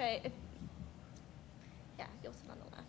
Okay, yeah, you'll sit on the left.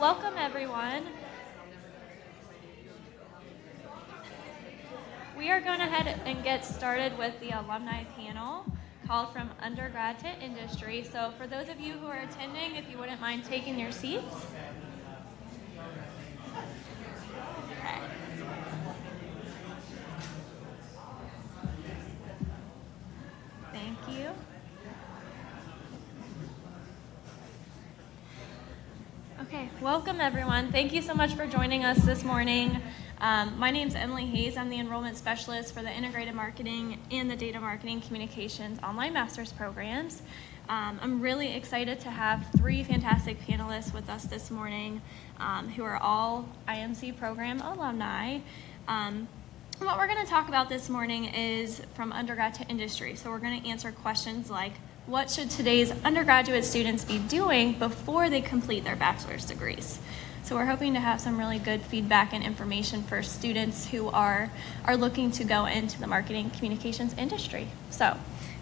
Welcome, everyone. We are going ahead and get started with the alumni panel called From Undergrad to Industry. So for those of you who are attending, if you wouldn't mind taking your seats. Okay. Thank you. Okay, welcome everyone. Thank you so much for joining us this morning. My name is Emily Hayes. I'm the enrollment specialist for the Integrated Marketing and the Data Marketing Communications online master's programs. I'm really excited to have three fantastic panelists with us this morning who are all IMC program alumni. What we're going to talk about this morning is from undergrad to industry. So we're going to answer questions like, what should today's undergraduate students be doing before they complete their bachelor's degrees? So we're hoping to have some really good feedback and information for students who are looking to go into the marketing communications industry. So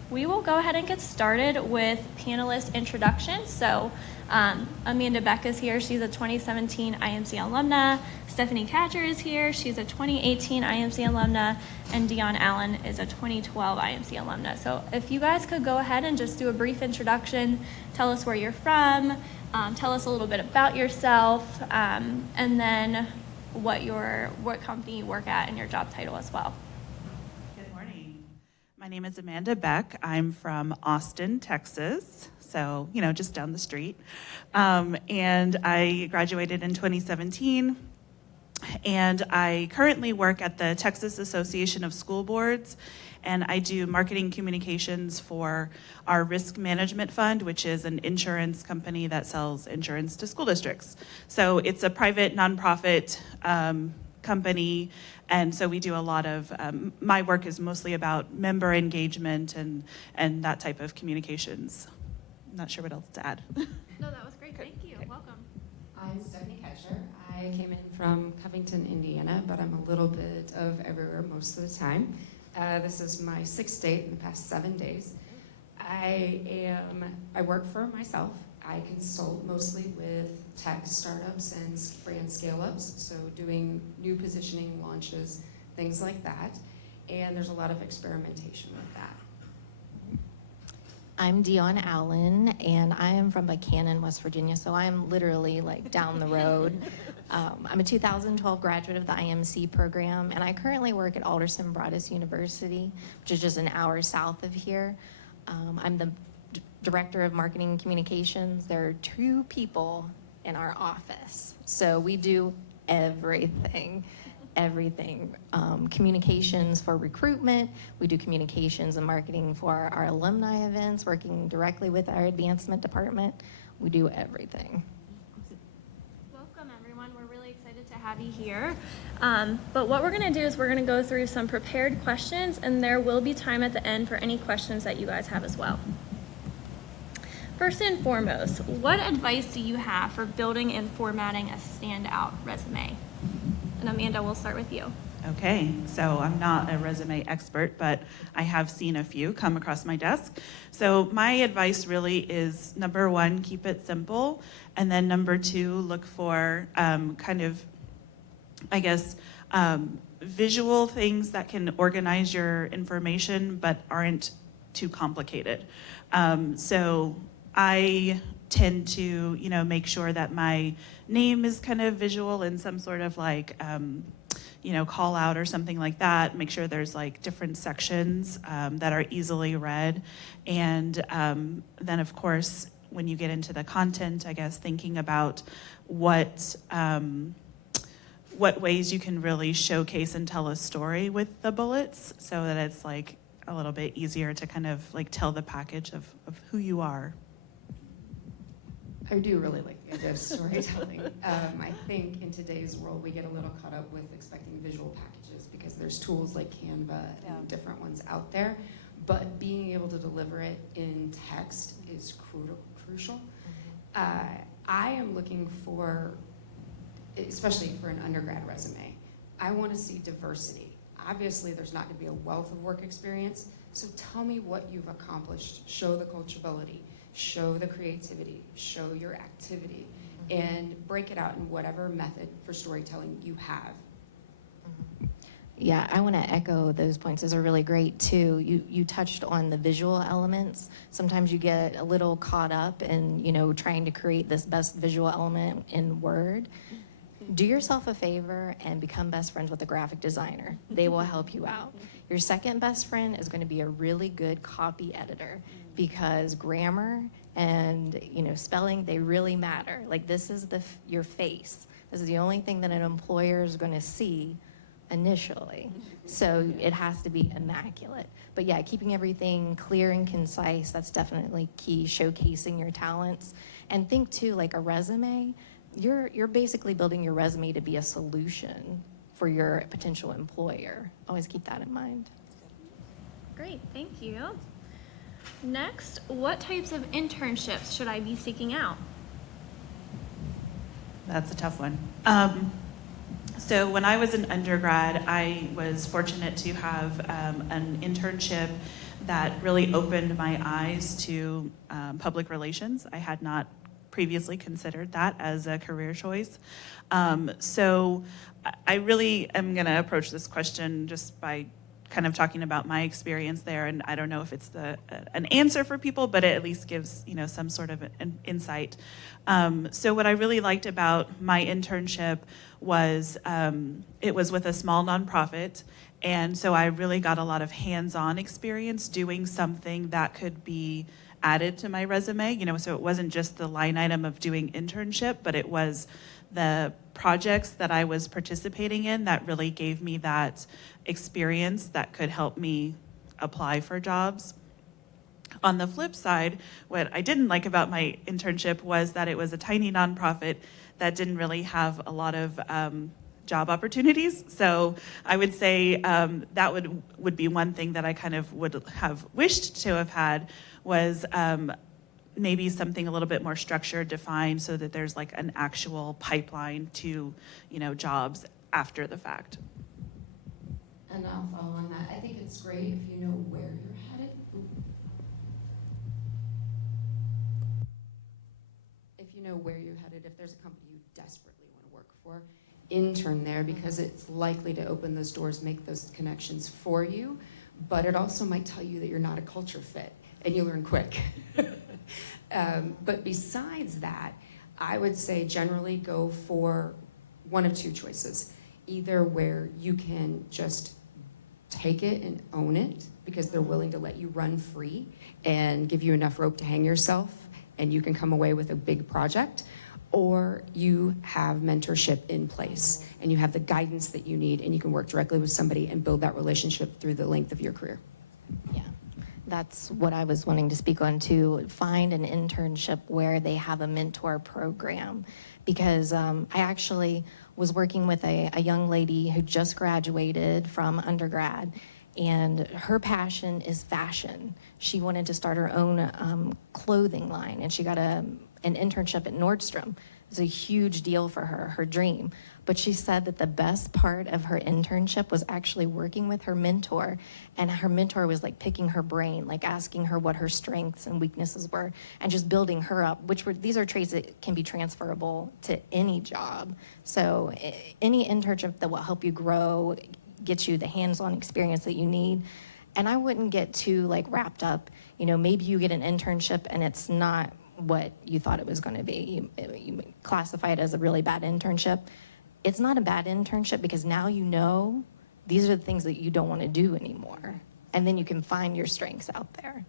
we will go ahead and get started with panelist introductions. So Amanda Beck is here. She's a 2017 IMC alumna. Stephanie Catcher is here. She's a 2018 IMC alumna. And Dion Allen is a 2012 IMC alumna. So if you guys could go ahead and just do a brief introduction, tell us where you're from, tell us a little bit about yourself, and then what company you work at and your job title as well. Good morning. My name is Amanda Beck. I'm from Austin, Texas. So, just down the street. And I graduated in 2017. And I currently work at the Texas Association of School Boards, and I do marketing communications for our risk management fund, which is an insurance company that sells insurance to school districts. So it's a private nonprofit company, and so we do a lot of, my work is mostly about member engagement and that type of communications. I'm not sure what else to add. No, that was great. Thank you. Okay. Welcome. I'm Stephanie Catcher. I came in from Covington, Indiana, but I'm a little bit of everywhere most of the time. This is my 6th state in the past 7 days. I work for myself. I consult mostly with tech startups and brand scale-ups, so doing new positioning launches, things like that. And there's a lot of experimentation with that. I'm Dion Allen, and I am from Buchanan, West Virginia, so I'm literally like down the road. I'm a 2012 graduate of the IMC program, and I currently work at Alderson Broaddus University, which is just an hour south of here. I'm the director of marketing communications. There are 2 people in our office, so we do everything. Communications for recruitment. We do communications and marketing for our alumni events, working directly with our advancement department. We do everything. Welcome, everyone. We're really excited to have you here. But what we're going to do is we're going to go through some prepared questions, and there will be time at the end for any questions that you guys have as well. First and foremost, what advice do you have for building and formatting a standout resume? And Amanda, we'll start with you. Okay, so I'm not a resume expert, but I have seen a few come across my desk. So my advice really is, number 1, keep it simple. And then number 2, look for visual things that can organize your information but aren't too complicated. So I tend to, make sure that my name is kind of visual in some sort of call out or something like that. Make sure there's different sections that are easily read. And then of course, when you get into the content, I guess thinking about what ways you can really showcase and tell a story with the bullets so that it's a little bit easier to kind of tell the package of who you are. I do really like the idea of storytelling. I think in today's world, we get a little caught up with expecting visual packages because there's tools like Canva and different ones out there. But being able to deliver it in text is crucial. I am looking for, especially for an undergrad resume, I want to see diversity. Obviously, there's not going to be a wealth of work experience, so tell me what you've accomplished. Show the coachability. Show the creativity, show your activity. and break it out in whatever method for storytelling you have. Yeah, I want to echo those points. Those are really great too. You touched on the visual elements. Sometimes you get a little caught up in, trying to create this best visual element in Word. Do yourself a favor and become best friends with a graphic designer. They will help you out. Your second best friend is going to be a really good copy editor, because grammar and spelling, they really matter. Like, this is your face. This is the only thing that an employer is going to see initially. So it has to be immaculate. But yeah, keeping everything clear and concise, that's definitely key, showcasing your talents. And think too, like a resume, you're basically building your resume to be a solution for your potential employer. Always keep that in mind. Great, thank you. Next, what types of internships should I be seeking out? That's a tough one. So when I was an undergrad, I was fortunate to have an internship that really opened my eyes to public relations. I had not previously considered that as a career choice. So I really am going to approach this question just by kind of talking about my experience there, and I don't know if it's an answer for people, but it at least gives some sort of an insight. So what I really liked about my internship was it was with a small nonprofit, and so I really got a lot of hands-on experience doing something that could be added to my resume. So it wasn't just the line item of doing internship, but it was the projects that I was participating in that really gave me that experience that could help me apply for jobs. On the flip side, what I didn't like about my internship was that it was a tiny nonprofit that didn't really have a lot of job opportunities. So I would say that would be one thing that I kind of would have wished to have had, was maybe something a little bit more structured, defined, so that there's like an actual pipeline to jobs after the fact. And I'll follow on that. I think it's great if you know where you're headed. If you know where you're headed, if there's a company you desperately want to work for, intern there, because it's likely to open those doors, make those connections for you. But it also might tell you that you're not a culture fit, and you learn quick. But besides that, I would say generally go for one of two choices. Either where you can just take it and own it, because they're willing to let you run free and give you enough rope to hang yourself, and you can come away with a big project, or you have mentorship in place and you have the guidance that you need, and you can work directly with somebody and build that relationship through the length of your career. Yeah, that's what I was wanting to speak on too. Find an internship where they have a mentor program, because I actually was working with a young lady who just graduated from undergrad, and her passion is fashion. She wanted to start her own clothing line, and she got an internship at Nordstrom. It was a huge deal for her, her dream. But she said that the best part of her internship was actually working with her mentor, and her mentor was like picking her brain, like asking her what her strengths and weaknesses were, and just building her up, these are traits that can be transferable to any job. So any internship that will help you grow, get you the hands-on experience that you need. And I wouldn't get too wrapped up. Maybe you get an internship and it's not what you thought it was going to be. You classify it as a really bad internship. It's not a bad internship, because now these are the things that you don't want to do anymore. And then you can find your strengths out there.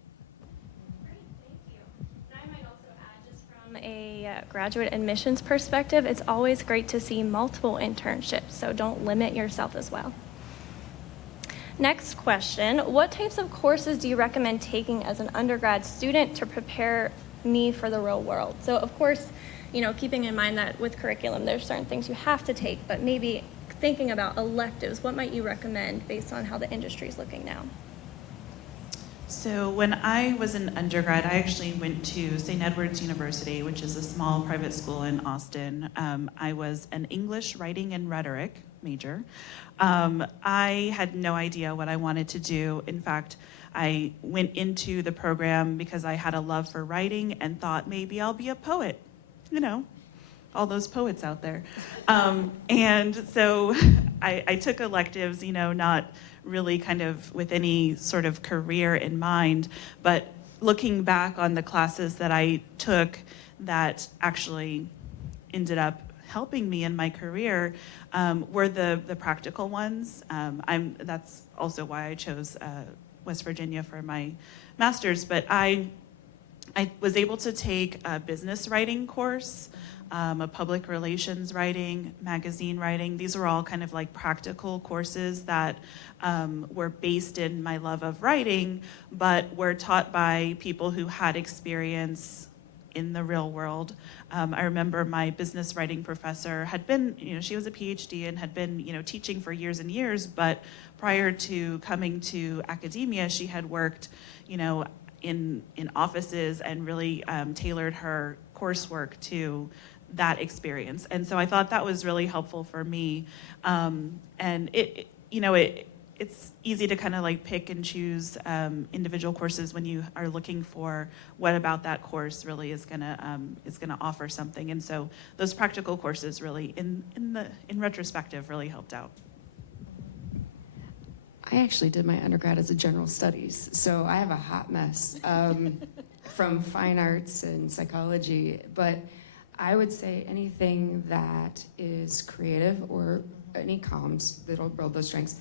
Great, thank you. And I might also add, just from a graduate admissions perspective, it's always great to see multiple internships, so don't limit yourself as well. Next question, what types of courses do you recommend taking as an undergrad student to prepare me for the real world? So of course, keeping in mind that with curriculum, there's certain things you have to take, but maybe thinking about electives, what might you recommend based on how the industry is looking now? So when I was an undergrad, I actually went to St. Edward's University, which is a small private school in Austin. I was an English writing and rhetoric major. I had no idea what I wanted to do. In fact, I went into the program because I had a love for writing and thought maybe I'll be a poet. all those poets out there. And so I took electives, not really kind of with any sort of career in mind, but looking back on the classes that I took that actually ended up helping me in my career were the practical ones. That's also why I chose West Virginia for my master's, but I was able to take a business writing course, a public relations writing, magazine writing. These were all kind of like practical courses that were based in my love of writing, but were taught by people who had experience in the real world. I remember my business writing professor had been, she was a PhD and had been, teaching for years and years, but prior to coming to academia, she had worked, in offices and really tailored her coursework to that experience. And so I thought that was really helpful for me. And it's easy to kind of like pick and choose individual courses when you are looking for what about that course really is gonna offer something. And so those practical courses really, in retrospective, really helped out. I actually did my undergrad as a general studies, so I have a hot mess from fine arts and psychology, but I would say anything that is creative or any comms that'll build those strengths,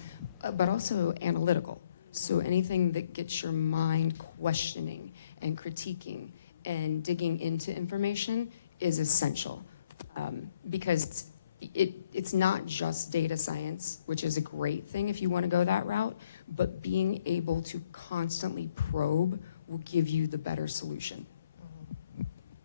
but also analytical. So anything that gets your mind questioning and critiquing and digging into information is essential, because it's not just data science, which is a great thing if you want to go that route, but being able to constantly probe will give you the better solution.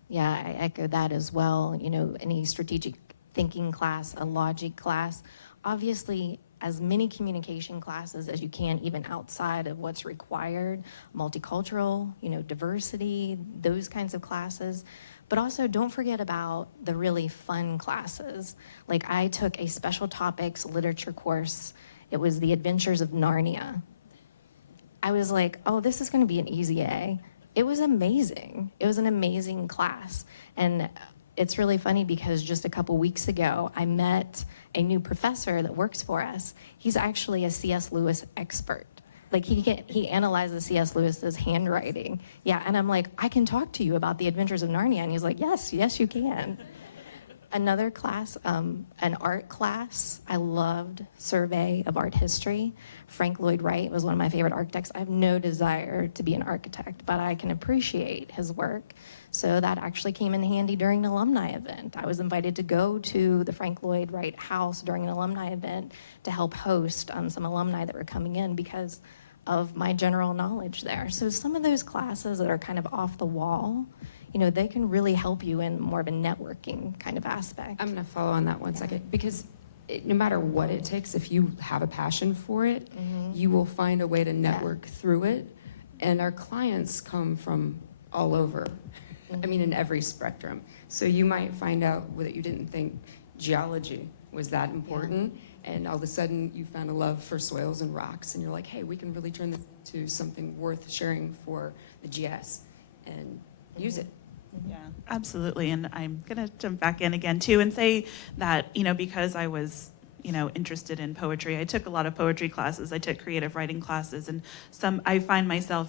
Yeah, I echo that as well. Any strategic thinking class, a logic class, obviously as many communication classes as you can, even outside of what's required, multicultural, diversity, those kinds of classes. But also don't forget about the really fun classes. Like I took a special topics literature course. It was The Adventures of Narnia. I was like, oh, this is gonna be an easy A. It was amazing. It was an amazing class. And it's really funny because just a couple weeks ago, I met a new professor that works for us. He's actually a C.S. Lewis expert. Like he analyzes C.S. Lewis's handwriting. Yeah, and I'm like, I can talk to you about The Adventures of Narnia. And he's like, yes, you can. Another class, an art class. I loved Survey of Art History. Frank Lloyd Wright was one of my favorite architects. I have no desire to be an architect, but I can appreciate his work. So that actually came in handy during an alumni event. I was invited to go to the Frank Lloyd Wright house during an alumni event to help host some alumni that were coming in because of my general knowledge there. So some of those classes that are kind of off the wall, they can really help you in more of a networking kind of aspect. I'm gonna follow on that one second, because no matter what it takes, if you have a passion for it, you will find a way to network through it. And our clients come from all over. I mean, in every spectrum. So you might find out that you didn't think geology was that important, and all of a sudden you found a love for soils and rocks, and you're like, hey, we can really turn this into something worth sharing for the GS and use it. Yeah, absolutely. And I'm going to jump back in again too and say that, because I was, interested in poetry, I took a lot of poetry classes. I took creative writing classes, and I find myself,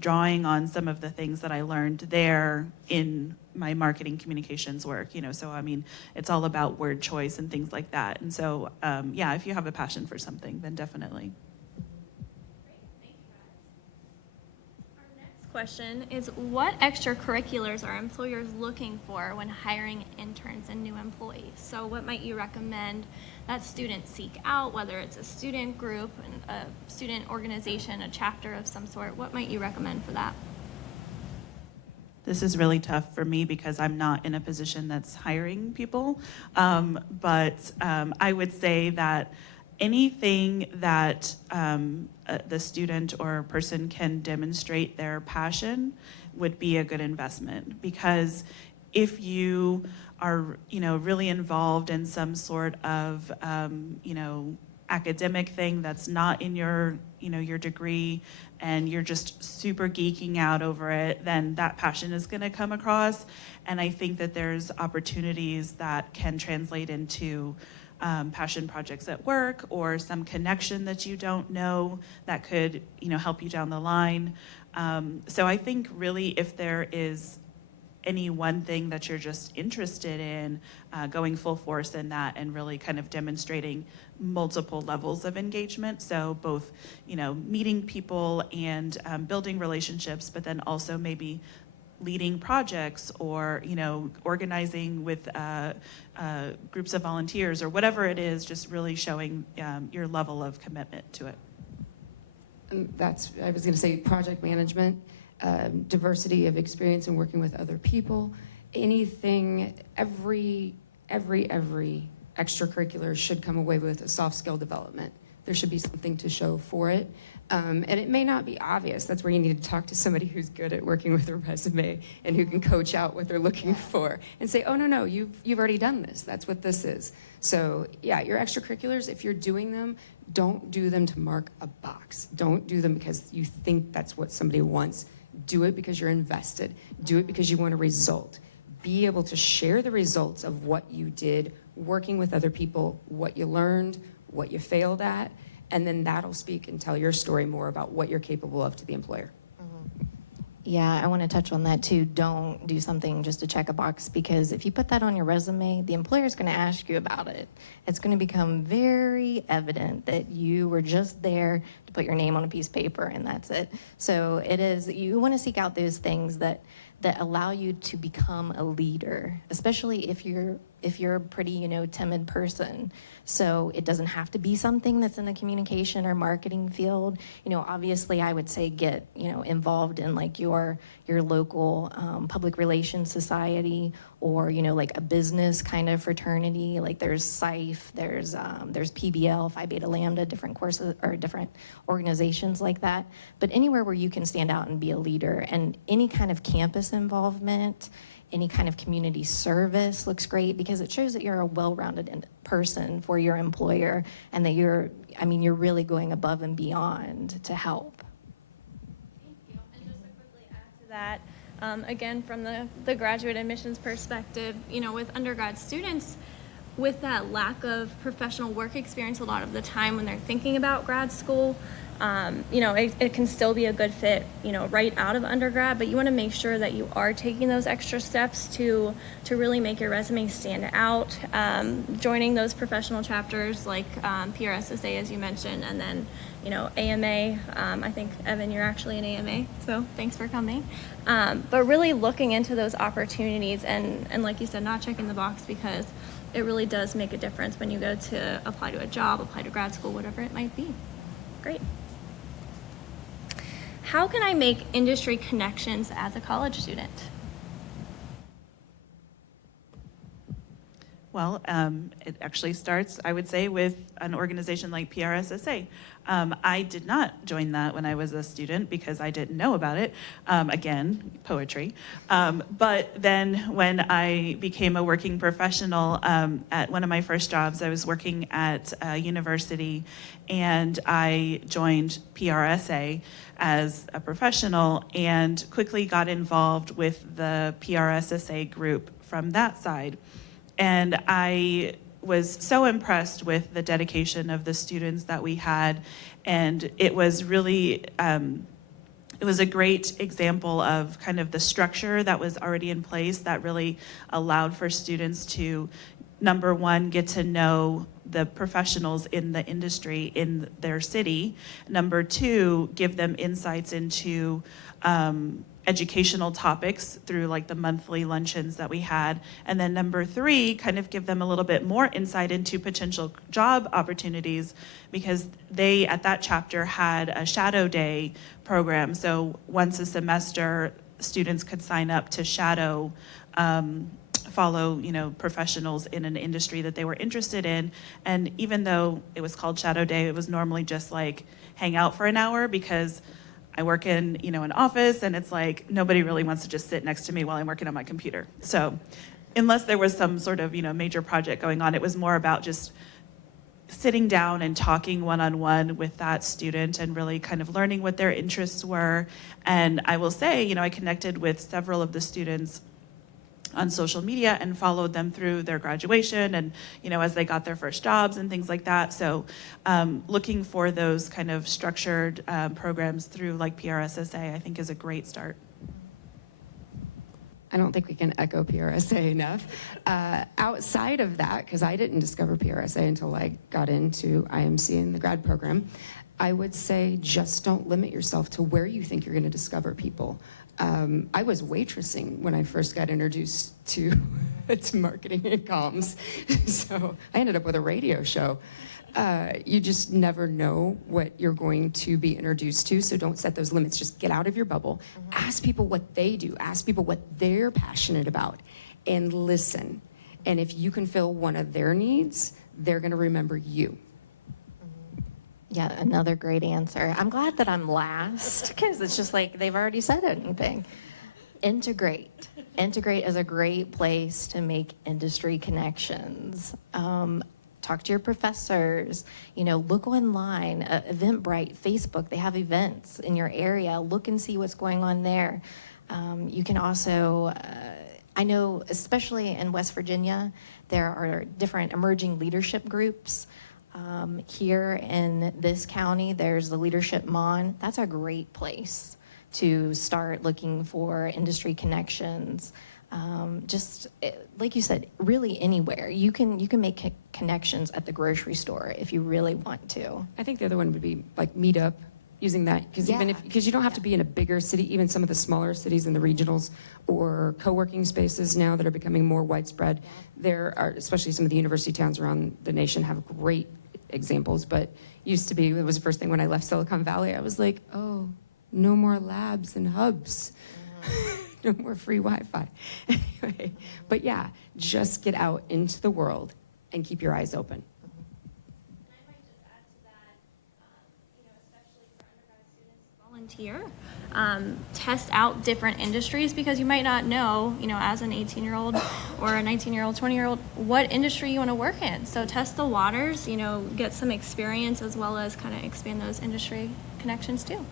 drawing on some of the things that I learned there in my marketing communications work, so I mean, it's all about word choice and things like that. And so, if you have a passion for something, then definitely. Question is, what extracurriculars are employers looking for when hiring interns and new employees? So what might you recommend that students seek out, whether it's a student group, a student organization, a chapter of some sort? What might you recommend for that? This is really tough for me because I'm not in a position that's hiring people, but I would say that anything that the student or person can demonstrate their passion would be a good investment, because if you are really involved in some sort of academic thing that's not in your, your degree, and you're just super geeking out over it, then that passion is going to come across. And I think that there's opportunities that can translate into passion projects at work, or some connection that you don't know that could, help you down the line. So I think really, if there is any one thing that you're just interested in, going full force in that and really kind of demonstrating multiple levels of engagement. So both, meeting people and building relationships, but then also maybe leading projects, or, organizing with groups of volunteers, or whatever it is, just really showing your level of commitment to it. And I was going to say project management, diversity of experience and working with other people, anything, every extracurricular should come away with a soft skill development. There should be something to show for it. And it may not be obvious. That's where you need to talk to somebody who's good at working with a resume and who can coach out what they're looking for and say, oh, no, you've already done this. That's what this is. So yeah, your extracurriculars, if you're doing them, don't do them to mark a box. Don't do them because you think that's what somebody wants. Do it because you're invested. Do it because you want a result. Be able to share the results of what you did, working with other people, what you learned, what you failed at, and then that'll speak and tell your story more about what you're capable of to the employer. Yeah, I want to touch on that too. Don't do something just to check a box, because if you put that on your resume, the employer's going to ask you about it. It's going to become very evident that you were just there to put your name on a piece of paper and that's it. So you want to seek out those things that allow you to become a leader, especially if you're a pretty, timid person. So it doesn't have to be something that's in the communication or marketing field. Obviously I would say get, involved in like your local public relations society, or, like a business kind of fraternity. Like there's SIFE, there's PBL, Phi Beta Lambda, different courses or different organizations like that. But anywhere where you can stand out and be a leader, and any kind of campus involvement, any kind of community service looks great, because it shows that you're a well-rounded person for your employer, and that you're really going above and beyond to help. Thank you. And just to quickly add to that, again, from the graduate admissions perspective, with undergrad students, with that lack of professional work experience a lot of the time when they're thinking about grad school, it can still be a good fit, right out of undergrad, but you want to make sure that you are taking those extra steps to really make your resume stand out, joining those professional chapters like PRSSA, as you mentioned, and then, AMA. I think, Evan, you're actually an AMA, so thanks for coming. But really looking into those opportunities and like you said, not checking the box, because it really does make a difference when you go to apply to a job, apply to grad school, whatever it might be. Great. How can I make industry connections as a college student? Well, it actually starts, I would say, with an organization like PRSSA. I did not join that when I was a student because I didn't know about it. Again, poetry. But then when I became a working professional, at one of my first jobs, I was working at a university, and I joined PRSA as a professional and quickly got involved with the PRSSA group from that side. And I was so impressed with the dedication of the students that we had, and it was really, it was a great example of kind of the structure that was already in place that really allowed for students to, number one, get to know the professionals in the industry in their city. Number two, give them insights into educational topics through like the monthly luncheons that we had. And then number three, kind of give them a little bit more insight into potential job opportunities, because they, at that chapter, had a shadow day program. So once a semester, students could sign up to shadow, follow, professionals in an industry that they were interested in. And even though it was called shadow day, it was normally just like hang out for an hour, because I work in, an office, and it's like nobody really wants to just sit next to me while I'm working on my computer. So unless there was some sort of, major project going on, it was more about just sitting down and talking one-on-one with that student and really kind of learning what their interests were. And I will say, I connected with several of the students on social media and followed them through their graduation and, as they got their first jobs and things like that. So looking for those kind of structured programs through like PRSSA, I think is a great start. I don't think we can echo PRSA enough. Outside of that, because I didn't discover PRSA until I got into IMC in the grad program, I would say just don't limit yourself to where you think you're going to discover people. I was waitressing when I first got introduced to, to marketing and comms, so I ended up with a radio show. You just never know what you're going to be introduced to, so don't set those limits. Just get out of your bubble. Ask people what they do. Ask people what they're passionate about, and listen. And if you can fill one of their needs, they're going to remember you. Yeah, another great answer. I'm glad that I'm last because it's just like they've already said anything. Integrate. Integrate is a great place to make industry connections. Talk to your professors, look online, Eventbrite, Facebook, they have events in your area. Look and see what's going on there. You can also, I know, especially in West Virginia, there are different emerging leadership groups. Here in this county, there's the Leadership Mon. That's a great place to start looking for industry connections. Like you said, really anywhere. You can make connections at the grocery store if you really want to. I think the other one would be like Meetup, using that, because you don't have to be in a bigger city, even some of the smaller cities in the regionals or co-working spaces now that are becoming more widespread. There are, especially some of the university towns around the nation have great examples, but used to be, it was the first thing when I left Silicon Valley, I was like, oh, no more labs and hubs. No more free Wi-Fi. Anyway, but yeah, just get out into the world and keep your eyes open. And I might just add to that, especially for undergrad students, volunteer. Test out different industries because you might not know, as an 18-year-old or a 19-year-old, 20-year-old, what industry you want to work in. So test the waters, get some experience as well as kind of expand those industry connections too.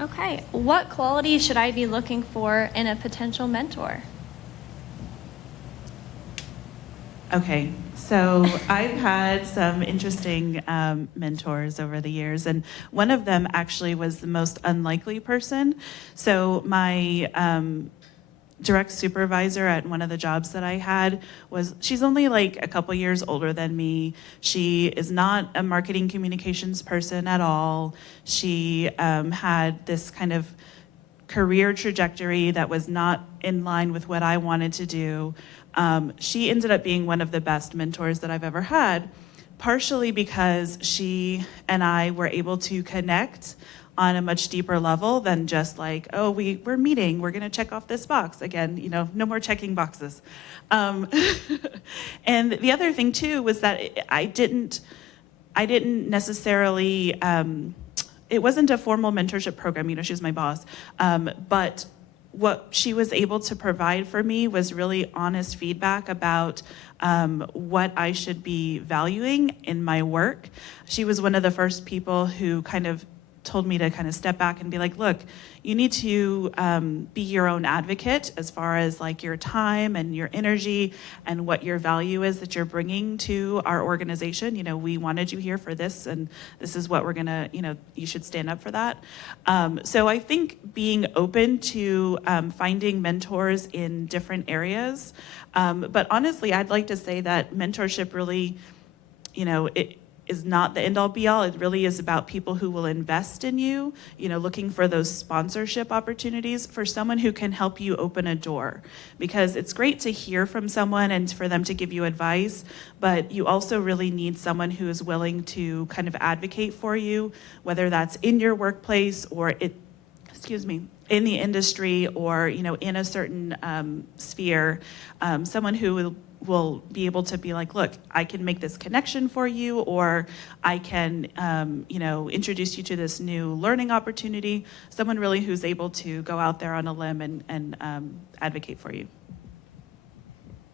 Okay, what qualities should I be looking for in a potential mentor? Okay, so I've had some interesting mentors over the years, and one of them actually was the most unlikely person. So my direct supervisor at one of the jobs that I had she's only like a couple years older than me. She is not a marketing communications person at all. She had this kind of career trajectory that was not in line with what I wanted to do. She ended up being one of the best mentors that I've ever had, partially because she and I were able to connect on a much deeper level than just like, oh, we're meeting, we're gonna check off this box. Again, no more checking boxes. And the other thing too was that I didn't necessarily, it wasn't a formal mentorship program, she was my boss, but what she was able to provide for me was really honest feedback about what I should be valuing in my work. She was one of the first people who kind of told me to kind of step back and be like, look, you need to be your own advocate as far as like your time and your energy and what your value is that you're bringing to our organization. We wanted you here for this, and this is what we're gonna, you should stand up for that. So I think being open to finding mentors in different areas, but honestly, I'd like to say that mentorship really, it is not the end-all be-all. It really is about people who will invest in you, looking for those sponsorship opportunities for someone who can help you open a door. Because it's great to hear from someone and for them to give you advice, but you also really need someone who is willing to kind of advocate for you, whether that's in your workplace or in the industry or, in a certain sphere, someone who will be able to be like, look, I can make this connection for you, or I can, introduce you to this new learning opportunity. Someone really who's able to go out there on a limb and advocate for you.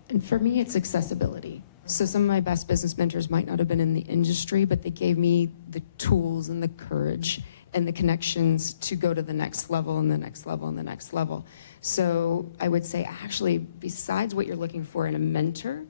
And for me, it's accessibility. So some of my best business mentors might not have been in the industry, but they gave me the tools and the courage and the connections to go to the next level and the next level and the next level. So I would say, actually, besides what you're looking for in a mentor,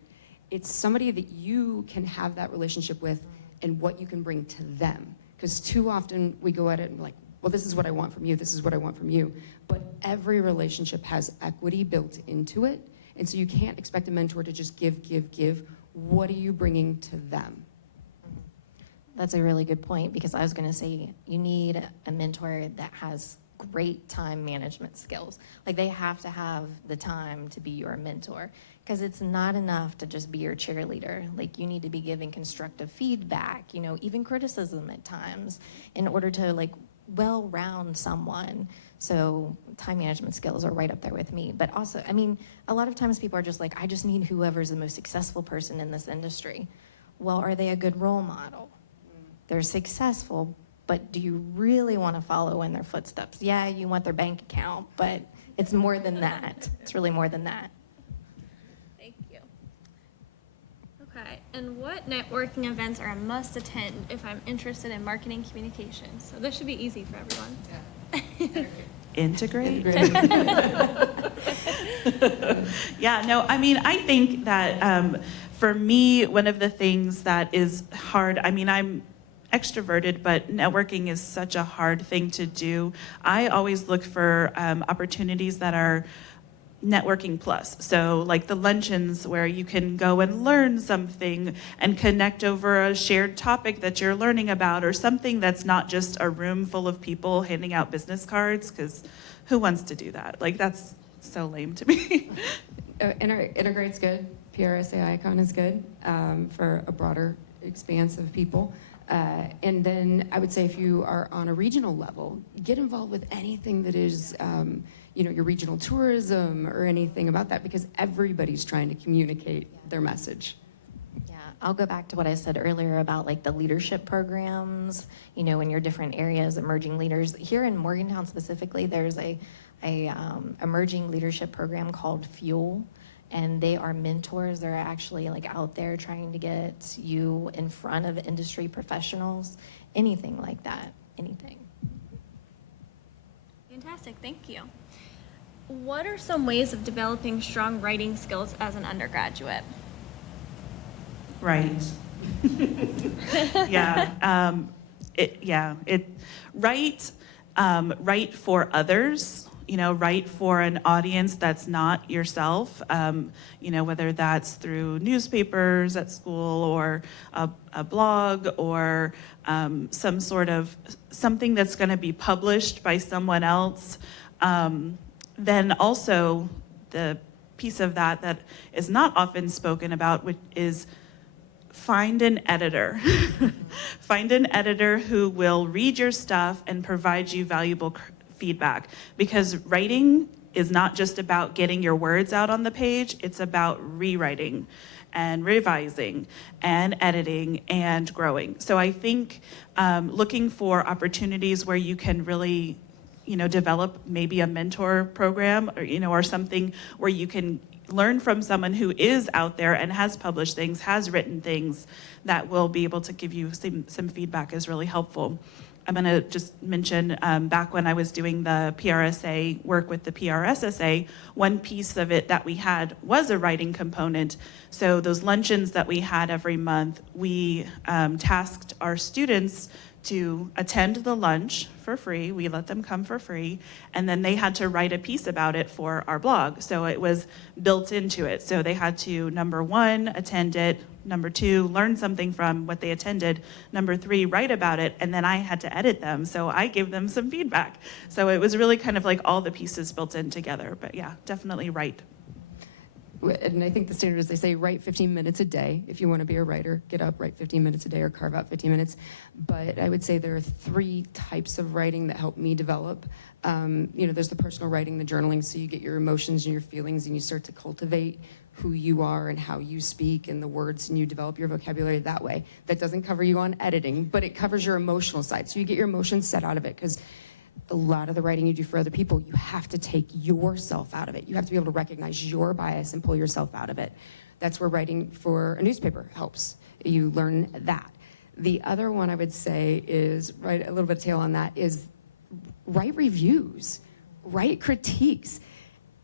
it's somebody that you can have that relationship with and what you can bring to them. Because too often we go at it and like, well, this is what I want from you, this is what I want from you. But every relationship has equity built into it. And so you can't expect a mentor to just give. What are you bringing to them? That's a really good point, because I was going to say you need a mentor that has great time management skills. Like, they have to have the time to be your mentor, because it's not enough to just be your cheerleader. Like, you need to be giving constructive feedback, even criticism at times, in order to well-round someone. So time management skills are right up there with me. But also, a lot of times people are just like, I just need whoever's the most successful person in this industry. Well, are they a good role model? They're successful, but do you really want to follow in their footsteps? Yeah, you want their bank account, but it's more than that. It's really more than that. Thank you. Okay, and what networking events are a must attend if I'm interested in marketing communications? So this should be easy for everyone. Yeah. Integrate? Yeah, no, I think that for me, one of the things that is hard, I'm extroverted, but networking is such a hard thing to do. I always look for opportunities that are networking plus. So like the luncheons where you can go and learn something and connect over a shared topic that you're learning about, or something that's not just a room full of people handing out business cards, because who wants to do that? Like, that's so lame to me. Integrate's good. PRSA Icon is good for a broader expanse of people. And then I would say, if you are on a regional level, get involved with anything that is your regional tourism or anything about that, because everybody's trying to communicate their message. Yeah, I'll go back to what I said earlier about the leadership programs, in your different areas, emerging leaders. Here in Morgantown specifically, there's a emerging leadership program called Fuel, and they are mentors. They're actually out there trying to get you in front of industry professionals, anything like that, anything. Fantastic, thank you. What are some ways of developing strong writing skills as an undergraduate? Right. Yeah. Write for others. Write for an audience that's not yourself. Whether that's through newspapers at school, or a blog, or some sort of something that's going to be published by someone else. Then also the piece of that is not often spoken about, which is find an editor. Find an editor who will read your stuff and provide you valuable feedback, because writing is not just about getting your words out on the page, it's about rewriting and revising and editing and growing. So I think looking for opportunities where you can really develop maybe a mentor program, or something where you can learn from someone who is out there and has published things, has written things, that will be able to give you some feedback is really helpful. I'm going to just mention back when I was doing the PRSA work with the PRSSA, one piece of it that we had was a writing component. So those luncheons that we had every month, we tasked our students to attend the lunch for free. We let them come for free, and then they had to write a piece about it for our blog. So it was built into it. So they had to, number one, attend it. Number two, learn something from what they attended. Number three, write about it, and then I had to edit them. So I gave them some feedback. So it was really kind of like all the pieces built in together. But yeah, definitely write. And I think the standard is, they say write 15 minutes a day. If you want to be a writer, get up, write 15 minutes a day, or carve out 15 minutes. But I would say there are 3 types of writing that help me develop. There's the personal writing, the journaling, so you get your emotions and your feelings, and you start to cultivate who you are and how you speak and the words, and you develop your vocabulary that way. That doesn't cover you on editing, but it covers your emotional side. So you get your emotions set out of it, because a lot of the writing you do for other people, you have to take yourself out of it. You have to be able to recognize your bias and pull yourself out of it. That's where writing for a newspaper helps. You learn that. The other one I would say is, right, a little bit of tail on that, is write reviews, write critiques.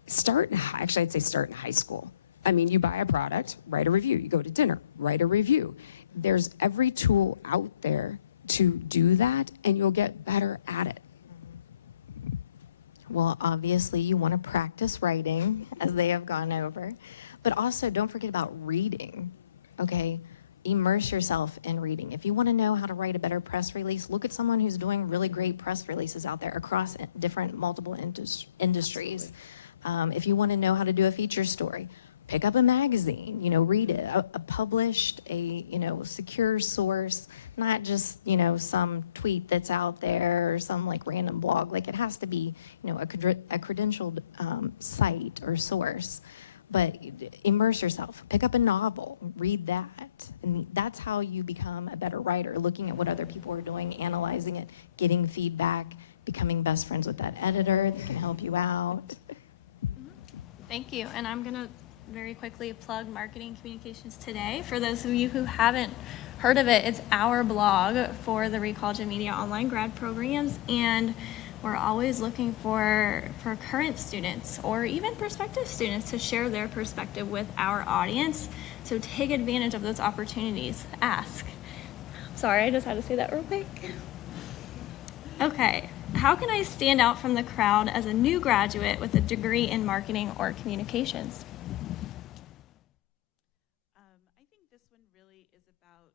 Actually, I'd say start in high school. I mean, you buy a product, write a review. You go to dinner, write a review. There's every tool out there to do that, and you'll get better at it. Well, obviously, you want to practice writing, as they have gone over. But also, don't forget about reading, okay? Immerse yourself in reading. If you want to know how to write a better press release, look at someone who's doing really great press releases out there across different multiple industries. If you want to know how to do a feature story, pick up a magazine, read it, a published, secure source, not just, some tweet that's out there or some like random blog. Like it has to be, a credentialed site or source. But immerse yourself. Pick up a novel, read that. And that's how you become a better writer, looking at what other people are doing, analyzing it, getting feedback, becoming best friends with that editor that can help you out. Thank you. And I'm going to very quickly plug Marketing Communications Today. For those of you who haven't heard of it, it's our blog for the College of Media online grad programs. And we're always looking for current students or even prospective students to share their perspective with our audience. So take advantage of those opportunities. Ask. Sorry, I just had to say that real quick. Okay. How can I stand out from the crowd as a new graduate with a degree in marketing or communications? I think this one really is about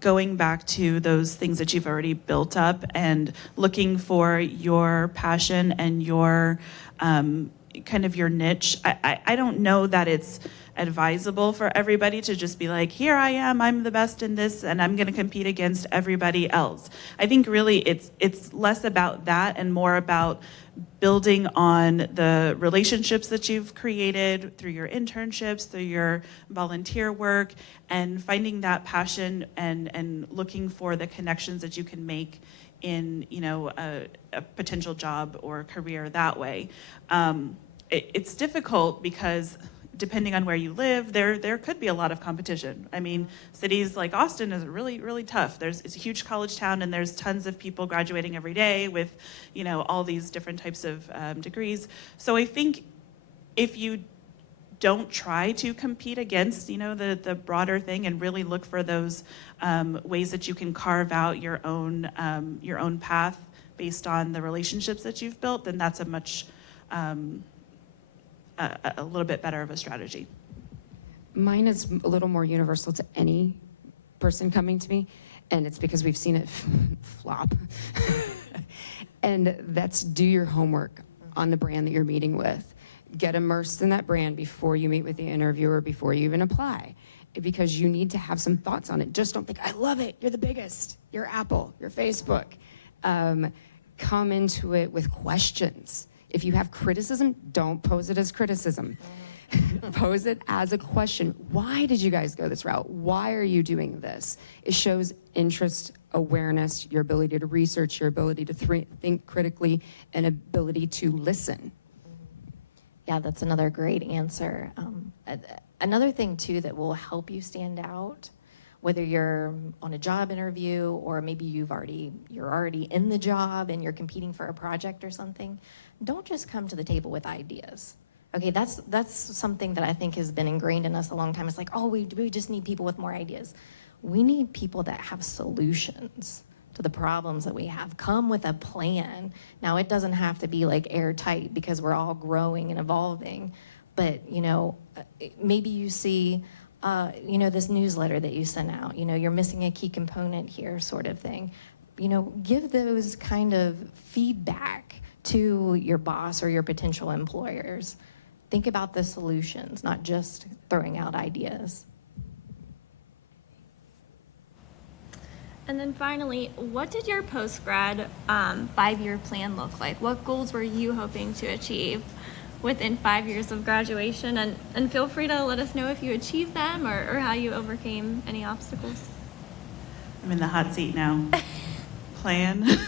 going back to those things that you've already built up and looking for your passion and your kind of your niche. I don't know that it's advisable for everybody to just be like, here I am, I'm the best in this, and I'm going to compete against everybody else. I think really it's less about that and more about building on the relationships that you've created through your internships, through your volunteer work, and finding that passion and looking for the connections that you can make in a potential job or career that way. It's difficult because depending on where you live, there could be a lot of competition. I mean, cities like Austin is really, really tough. It's a huge college town, and there's tons of people graduating every day with, all these different types of degrees. So I think if you don't try to compete against, the broader thing and really look for those ways that you can carve out your own path based on the relationships that you've built, then that's a much a little bit better of a strategy. Mine is a little more universal to any person coming to me, and it's because we've seen it flop. And that's do your homework on the brand that you're meeting with. Get immersed in that brand before you meet with the interviewer, before you even apply, because you need to have some thoughts on it. Just don't think, I love it, you're the biggest, you're Apple, you're Facebook. Come into it with questions. If you have criticism, don't pose it as criticism. Pose it as a question. Why did you guys go this route? Why are you doing this? It shows interest, awareness, your ability to research, your ability to think critically, and ability to listen. Yeah, that's another great answer. Another thing, too, that will help you stand out, whether you're on a job interview or maybe you're already in the job and you're competing for a project or something, don't just come to the table with ideas. Okay, that's something that I think has been ingrained in us a long time. It's like, oh, we just need people with more ideas. We need people that have solutions to the problems that we have. Come with a plan. Now, it doesn't have to be like airtight because we're all growing and evolving, but maybe you see this newsletter that you sent out, you're missing a key component here, sort of thing. Give those kind of feedback to your boss or your potential employers. Think about the solutions, not just throwing out ideas. And then finally, what did your post-grad 5-year plan look like? What goals were you hoping to achieve within 5 years of graduation? And feel free to let us know if you achieved them or how you overcame any obstacles. I'm in the hot seat now. Plan.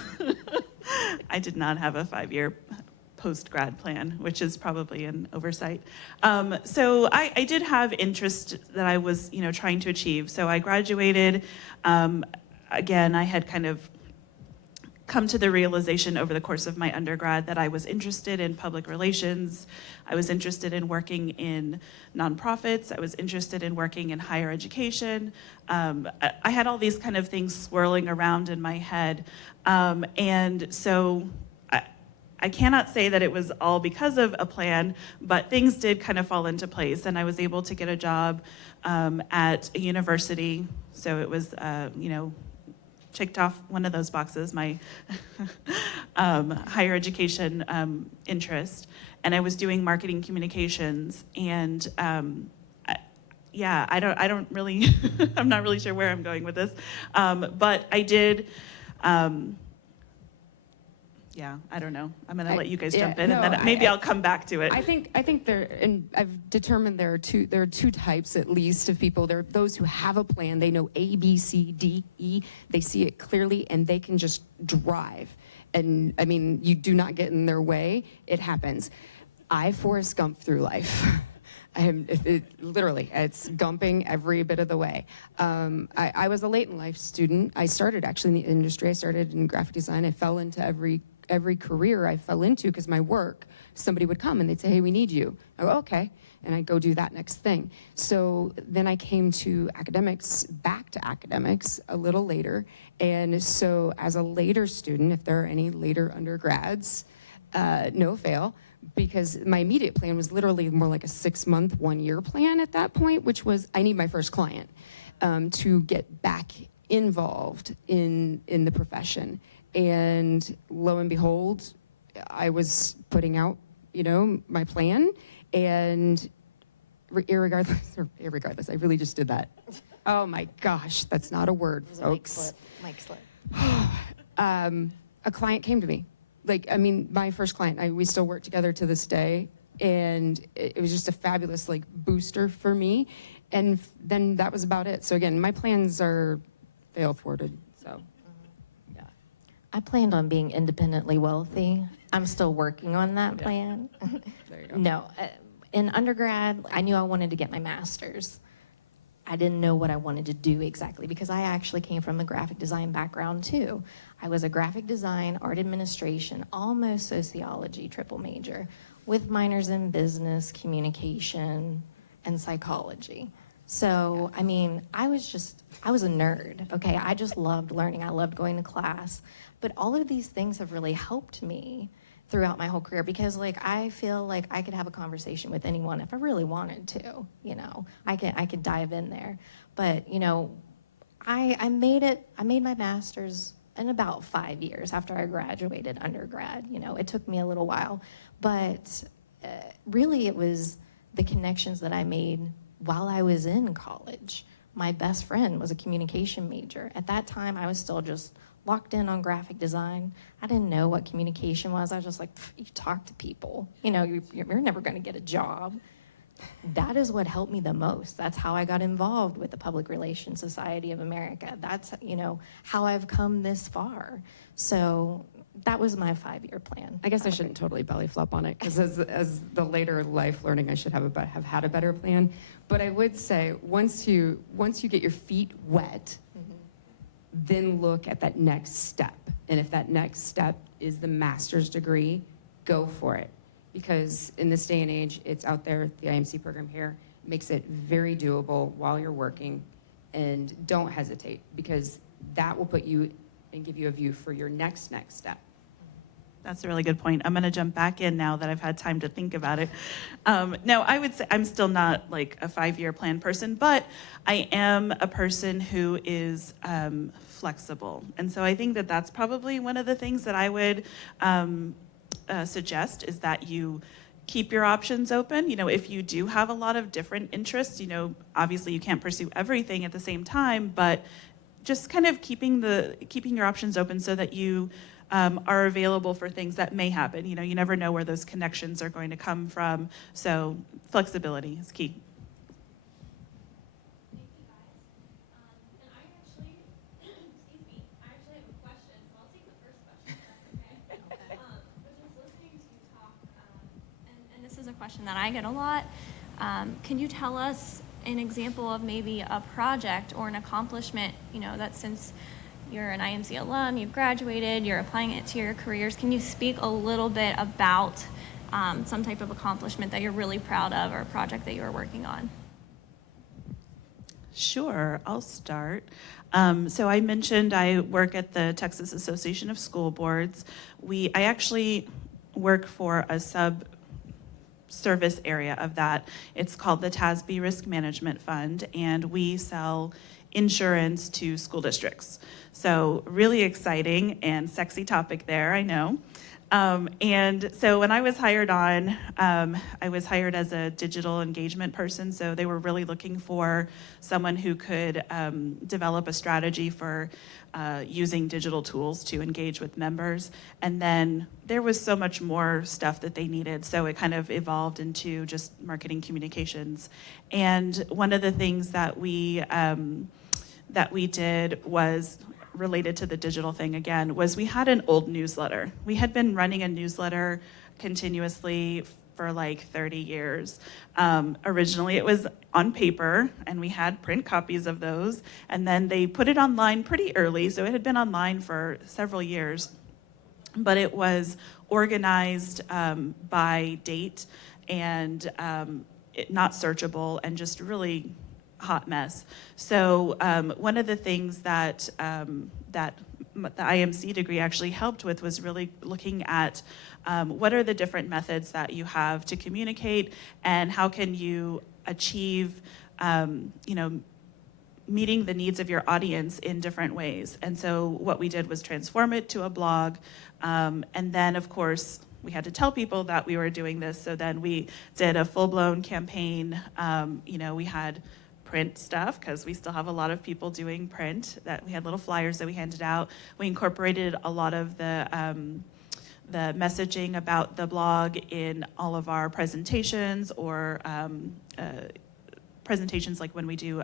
I did not have a 5-year post-grad plan, which is probably an oversight. So I did have interest that I was, trying to achieve. So I graduated. Again, I had kind of come to the realization over the course of my undergrad that I was interested in public relations. I was interested in working in nonprofits. I was interested in working in higher education. I had all these kind of things swirling around in my head. And so I cannot say that it was all because of a plan, but things did kind of fall into place. And I was able to get a job at a university. So it was, checked off one of those boxes, my higher education interest, and I was doing marketing communications. And I don't really, I'm not really sure where I'm going with this, but I did. I don't know. I'm gonna let you guys jump in, and then maybe I'll come back to it. I think there, and I've determined there are two types at least of people. There are those who have a plan. They know A, B, C, D, E. They see it clearly, and they can just drive. And I mean, you do not get in their way. It happens. I Forrest Gump through life. Literally, it's gumping every bit of the way. I was a late in life student. I started actually in the industry. I started in graphic design. I fell into every career I fell into because my work, somebody would come and they'd say, hey, we need you. I go, okay. And I'd go do that next thing. So then I came to back to academics a little later. And so as a later student, if there are any later undergrads, no fail, because my immediate plan was literally more like a 6-month, 1-year plan at that point, which was I need my first client to get back involved in the profession. And lo and behold, I was putting out, my plan, and irregardless, I really just did that. Oh my gosh, that's not a word, folks. Mic slip. A client came to me. My first client, we still work together to this day, and it was just a fabulous, booster for me. And then that was about it. So again, my plans are fail-forwarded, so. I planned on being independently wealthy. I'm still working on that plan. There you go. No, in undergrad, I knew I wanted to get my master's. I didn't know what I wanted to do exactly because I actually came from a graphic design background too. I was a graphic design, art administration, almost sociology triple major with minors in business, communication, and psychology. So, I was a nerd, okay? I just loved learning. I loved going to class. But all of these things have really helped me throughout my whole career because, I feel like I could have a conversation with anyone if I really wanted to, I could dive in there. But, I made my master's in about 5 years after I graduated undergrad. It took me a little while. But really it was the connections that I made while I was in college. My best friend was a communication major. At that time, I was still just locked in on graphic design. I didn't know what communication was. I was just like, you talk to people. You're never going to get a job. That is what helped me the most. That's how I got involved with the Public Relations Society of America. That's, how I've come this far. So that was my 5-year plan. I guess I shouldn't totally belly flop on it because as the later life learning, I should have had a better plan. But I would say once you get your feet wet, then look at that next step. And if that next step is the master's degree, go for it. Because in this day and age, it's out there, the IMC program here makes it very doable while you're working. And don't hesitate, because that will put you and give you a view for your next step. That's a really good point. I'm going to jump back in now that I've had time to think about it. No, I would say I'm still not like a 5-year plan person, but I am a person who is flexible. And so I think that that's probably one of the things that I would suggest is that you keep your options open. If you do have a lot of different interests, obviously you can't pursue everything at the same time, but just kind of keeping your options open so that you are available for things that may happen. You never know where those connections are going to come from. So flexibility is key. Thank you, guys. And I actually have a question, so I'll take the first question if that's okay. Which is listening to you talk question that I get a lot. Can you tell us an example of maybe a project or an accomplishment, that since you're an IMC alum, you've graduated, you're applying it to your careers, can you speak a little bit about some type of accomplishment that you're really proud of or a project that you're working on? Sure, I'll start. So I mentioned I work at the Texas Association of School Boards. I actually work for a sub-service area of that. It's called the TASB Risk Management Fund, and we sell insurance to school districts. So really exciting and sexy topic there, I know. And so when I was hired on, I was hired as a digital engagement person, so they were really looking for someone who could develop a strategy for using digital tools to engage with members. And then there was so much more stuff that they needed, so it kind of evolved into just marketing communications. And one of the things that we did was related to the digital thing again, was we had an old newsletter. We had been running a newsletter continuously for like 30 years. Originally it was on paper and we had print copies of those, and then they put it online pretty early, so it had been online for several years, but it was organized by date and not searchable and just really hot mess. So one of the things that the IMC degree actually helped with was really looking at what are the different methods that you have to communicate, and how can you achieve meeting the needs of your audience in different ways. And so what we did was transform it to a blog, and then of course we had to tell people that we were doing this, so then we did a full-blown campaign. We had print stuff, because we still have a lot of people doing print, that we had little flyers that we handed out. We incorporated a lot of the messaging about the blog in all of our presentations, or presentations like when we do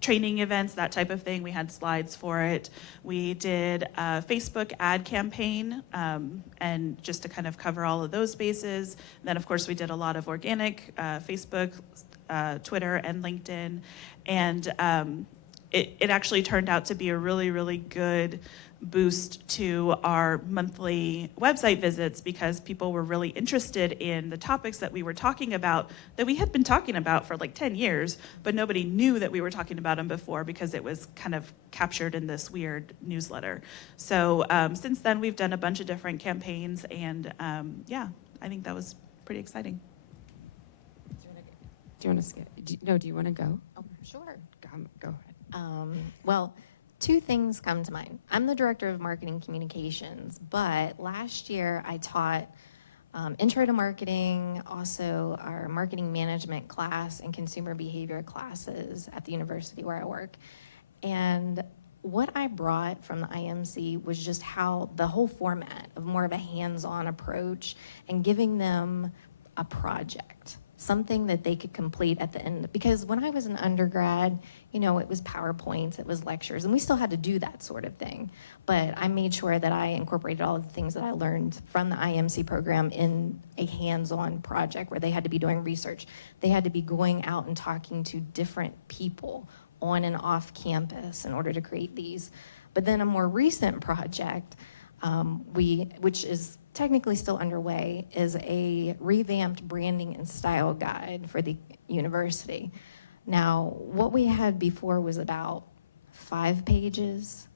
training events, that type of thing. We had slides for it. We did a Facebook ad campaign, and just to kind of cover all of those bases. Then of course we did a lot of organic Facebook, Twitter, and LinkedIn, and it actually turned out to be a really, really good boost to our monthly website visits, because people were really interested in the topics that we were talking about, that we had been talking about for like 10 years, but nobody knew that we were talking about them before, because it was kind of captured in this weird newsletter. So since then we've done a bunch of different campaigns, and yeah, I think that was pretty exciting. Do you want to skip? Do you want to go? Oh, sure. Go ahead. Well, two things come to mind. I'm the director of marketing communications, but last year I taught intro to marketing, also our marketing management class and consumer behavior classes at the university where I work. And what I brought from the IMC was just how the whole format of more of a hands-on approach, and giving them a project, something that they could complete at the end. Because when I was an undergrad, it was PowerPoints, it was lectures, and we still had to do that sort of thing. But I made sure that I incorporated all of the things that I learned from the IMC program in a hands-on project where they had to be doing research. They had to be going out and talking to different people on and off campus in order to create these. But then a more recent project, which is technically still underway, is a revamped branding and style guide for the university. Now, what we had before was about 5 pages.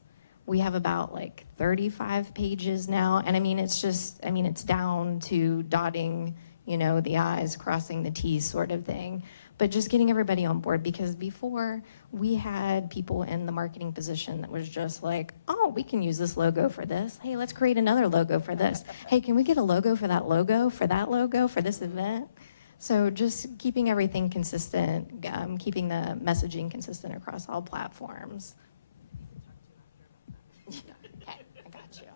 We have about 35 pages now, and it's down to dotting, the I's, crossing the T's sort of thing. But just getting everybody on board, because before we had people in the marketing position that was just like, oh, we can use this logo for this. Hey, let's create another logo for this. Hey, can we get a logo for that logo, for this event? So just keeping everything consistent, keeping the messaging consistent across all platforms. Okay, I got you.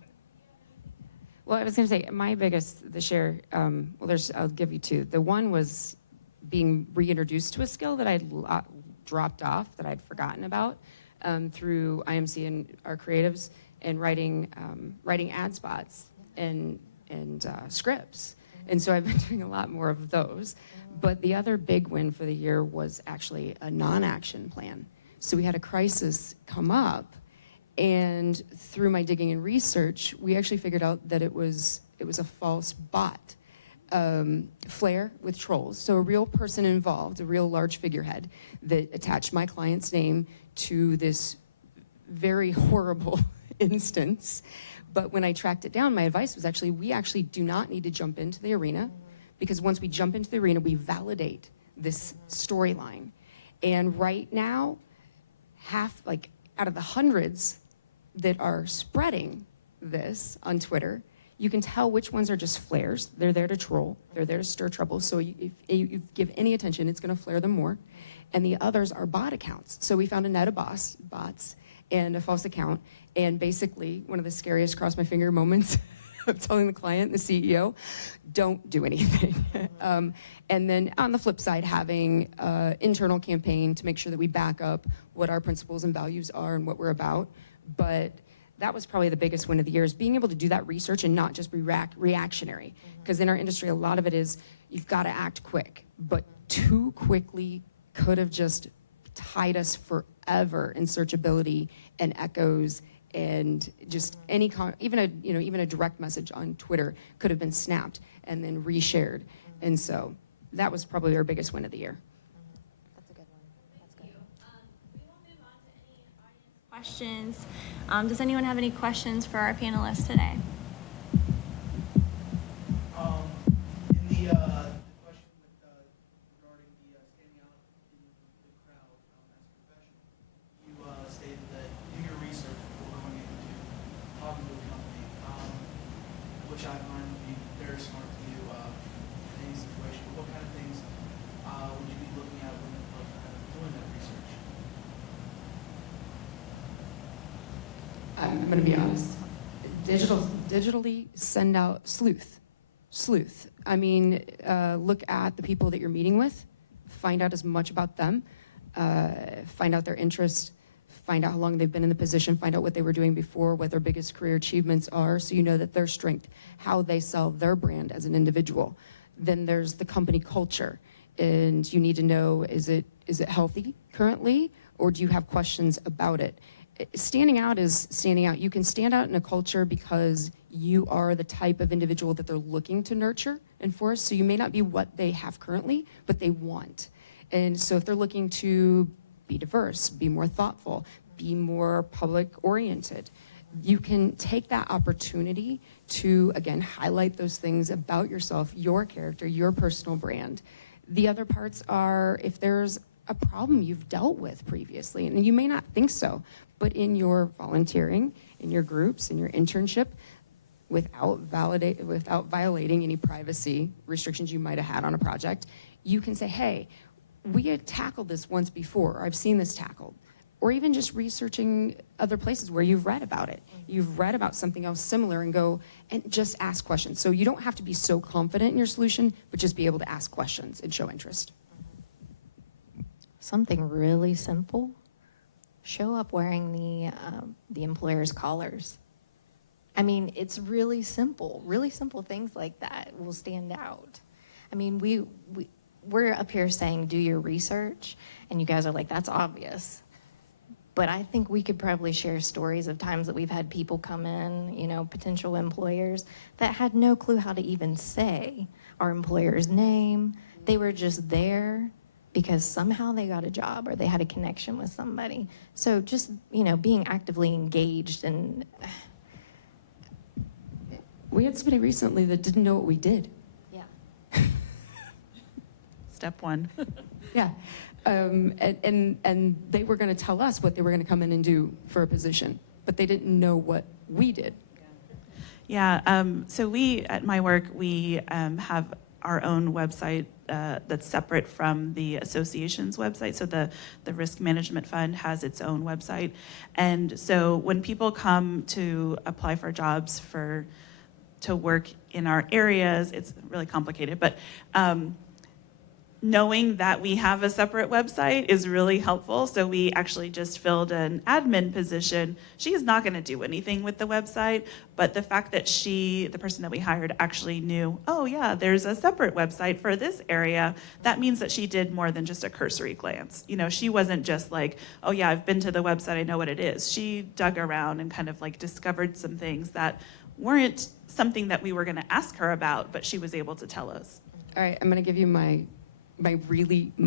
Well, I was going to say, my biggest, I'll give you 2. The one was being reintroduced to a skill that I'd dropped off, that I'd forgotten about through IMC and our creatives, and writing ad spots and scripts. And so I've been doing a lot more of those. But the other big win for the year was actually a non-action plan. So we had a crisis come up, and through my digging and research, we actually figured out that it was a false bot flare with trolls. So a real person involved, a real large figurehead that attached my client's name to this very horrible instance. But when I tracked it down, my advice was we actually do not need to jump into the arena, because once we jump into the arena, we validate this storyline. And right now, out of the hundreds that are spreading this on Twitter, you can tell which ones are just flares. They're there to troll. They're there to stir trouble. So if you give any attention, it's going to flare them more. And the others are bot accounts. So we found a net of bots and a false account. And basically, one of the scariest cross my finger moments of telling the client, the CEO, don't do anything. And then on the flip side, having an internal campaign to make sure that we back up what our principles and values are and what we're about. But that was probably the biggest win of the year, is being able to do that research and not just be reactionary. Because in our industry, a lot of it is you've got to act quick. But too quickly could have just tied us forever in searchability and echoes, and just even a direct message on Twitter could have been snapped and then reshared. And so that was probably our biggest win of the year. That's a good one. That's good. We will move on to any audience questions. Does anyone have any questions for our panelists today? In the question regarding the standing out in the crowd as a professional, you stated that do your research before going into talking to a company, which I find to be very smart to do in any situation. But what kind of things would you be looking at when doing that research? I'm going to be honest. Digitally send out sleuth. I mean, look at the people that you're meeting with, find out as much about them, find out their interests, find out how long they've been in the position, find out what they were doing before, what their biggest career achievements are, so you know that their strength, how they sell their brand as an individual. Then there's the company culture, and you need to know, is it healthy currently, or do you have questions about it? Standing out is standing out. You can stand out in a culture because you are the type of individual that they're looking to nurture and force. So you may not be what they have currently, but they want. And so if they're looking to be diverse, be more thoughtful, be more public-oriented, you can take that opportunity to, again, highlight those things about yourself, your character, your personal brand. The other parts are if there's a problem you've dealt with previously, and you may not think so, but in your volunteering, in your groups, in your internship, without violating any privacy restrictions you might have had on a project, you can say, hey, we had tackled this once before, or I've seen this tackled. Or even just researching other places where you've read about it. You've read about something else similar and go and just ask questions. So you don't have to be so confident in your solution, but just be able to ask questions and show interest. Something really simple. Show up wearing the employer's collars. I mean, it's really simple things like that will stand out. I mean, we're up here saying do your research, and you guys are like, that's obvious. But I think we could probably share stories of times that we've had people come in, potential employers, that had no clue how to even say our employer's name. They were just there because somehow they got a job or they had a connection with somebody. So just, being actively engaged. And we had somebody recently that didn't know what we did. Yeah. Step one. Yeah. And they were going to tell us what they were going to come in and do for a position, but they didn't know what we did. Yeah, so we, at my work, we have our own website that's separate from the association's website. So the Risk Management Fund has its own website. And so when people come to apply for jobs to work in our areas, it's really complicated, but knowing that we have a separate website is really helpful. So we actually just filled an admin position. She is not going to do anything with the website, but the fact that the person that we hired actually knew, oh yeah, there's a separate website for this area, that means that she did more than just a cursory glance. You know, she wasn't just like, oh yeah, I've been to the website, I know what it is. She dug around and kind of like discovered some things that weren't something that we were going to ask her about, but she was able to tell us. All right, I'm gonna give you my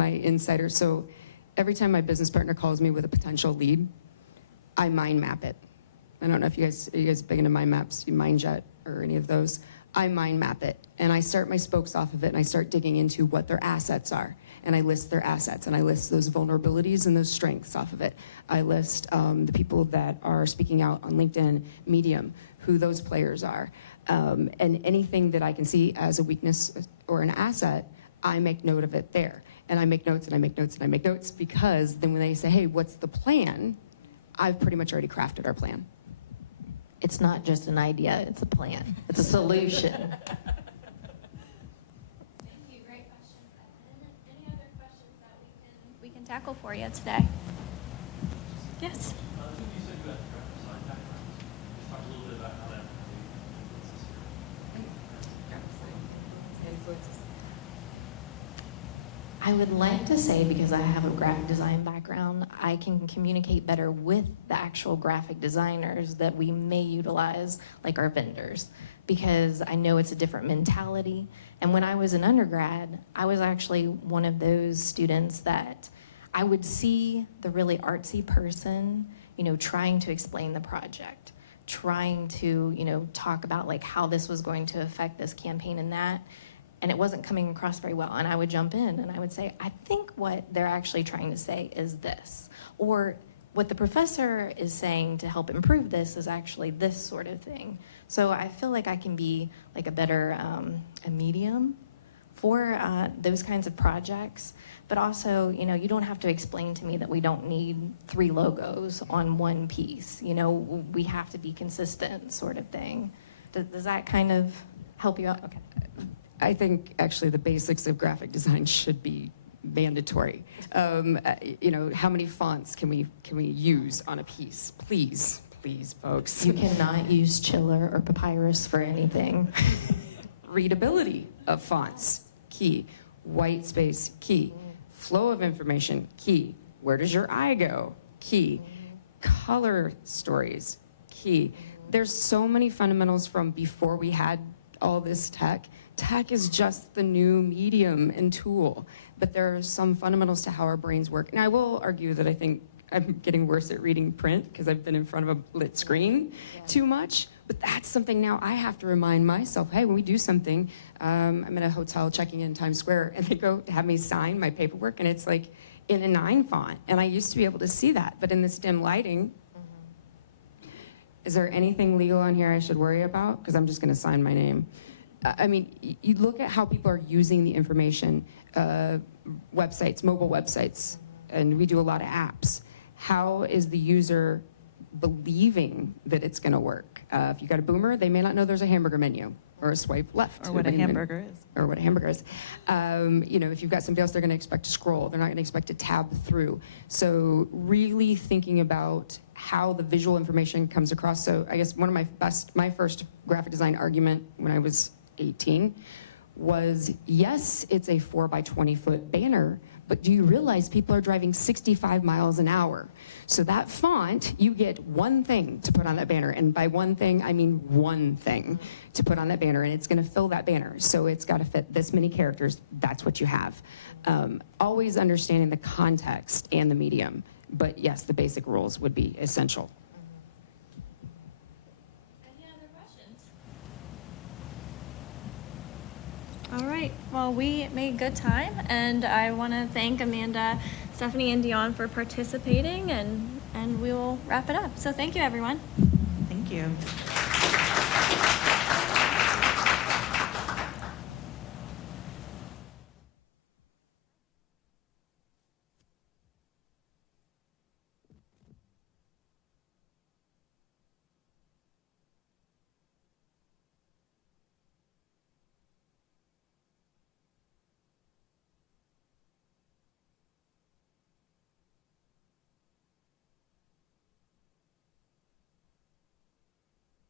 insider. So every time my business partner calls me with a potential lead, I mind map it. I don't know if are you guys big into mind maps, MindJet or any of those. I mind map it and I start my spokes off of it and I start digging into what their assets are. And I list their assets and I list those vulnerabilities and those strengths off of it. I list the people that are speaking out on LinkedIn, Medium, who those players are. And anything that I can see as a weakness or an asset, I make note of it there. And I make notes and I make notes and I make notes because then when they say, hey, what's the plan? I've pretty much already crafted our plan. It's not just an idea, it's a plan. It's a solution. Thank you. Great questions, Evan. Any other questions that we can tackle for you today? Yes. I think you said you had graphic design background. Just talk a little bit about how that influences this year. I would like to say, because I have a graphic design background, I can communicate better with the actual graphic designers that we may utilize, like our vendors, because I know it's a different mentality. And when I was an undergrad, I was actually one of those students that I would see the really artsy person, you know, trying to explain the project, trying to, you know, talk about like how this was going to affect this campaign and that. And it wasn't coming across very well. And I would jump in and I would say, I think what they're actually trying to say is this. Or what the professor is saying to help improve this is actually this sort of thing. So I feel like I can be like a better a medium for those kinds of projects. But also, you know, you don't have to explain to me that we don't need 3 logos on one piece. You know, we have to be consistent sort of thing. Does that kind of help you out? Okay. I think actually the basics of graphic design should be mandatory. You know, how many fonts can we use on a piece? Please, folks. You cannot use Chiller or Papyrus for anything. Readability of fonts, key. White space, key. Flow of information, key. Where does your eye go? Key. Color stories, key. There's so many fundamentals from before we had all this tech. Tech is just the new medium and tool, but there are some fundamentals to how our brains work. And I will argue that I think I'm getting worse at reading print because I've been in front of a lit screen too much. But that's something now I have to remind myself, hey, when we do something, I'm in a hotel checking in Times Square and they go to have me sign my paperwork and it's like in a 9 font. And I used to be able to see that, but in this dim lighting, is there anything legal on here I should worry about? Because I'm just gonna sign my name. I mean, you look at how people are using the information, websites, mobile websites, and we do a lot of apps. How is the user believing that it's gonna work? If you got a boomer, they may not know there's a hamburger menu or a swipe left. Or what a hamburger is. Or what a hamburger is. You know, if you've got somebody else, they're gonna expect to scroll. They're not gonna expect to tab through. So really thinking about how the visual information comes across. So I guess one of my first graphic design argument when I was 18 was, yes, it's a 4 by 20 foot banner, but do you realize people are driving 65 miles an hour? So that font, you get one thing to put on that banner. And by one thing, I mean one thing to put on that banner, and it's gonna fill that banner. So it's gotta fit this many characters, that's what you have. Always understanding the context and the medium, but yes, the basic rules would be essential. Any other questions? All right, well, we made good time, and I want to thank Amanda, Stephanie, and Dion for participating, and we will wrap it up. So thank you, everyone. Thank you.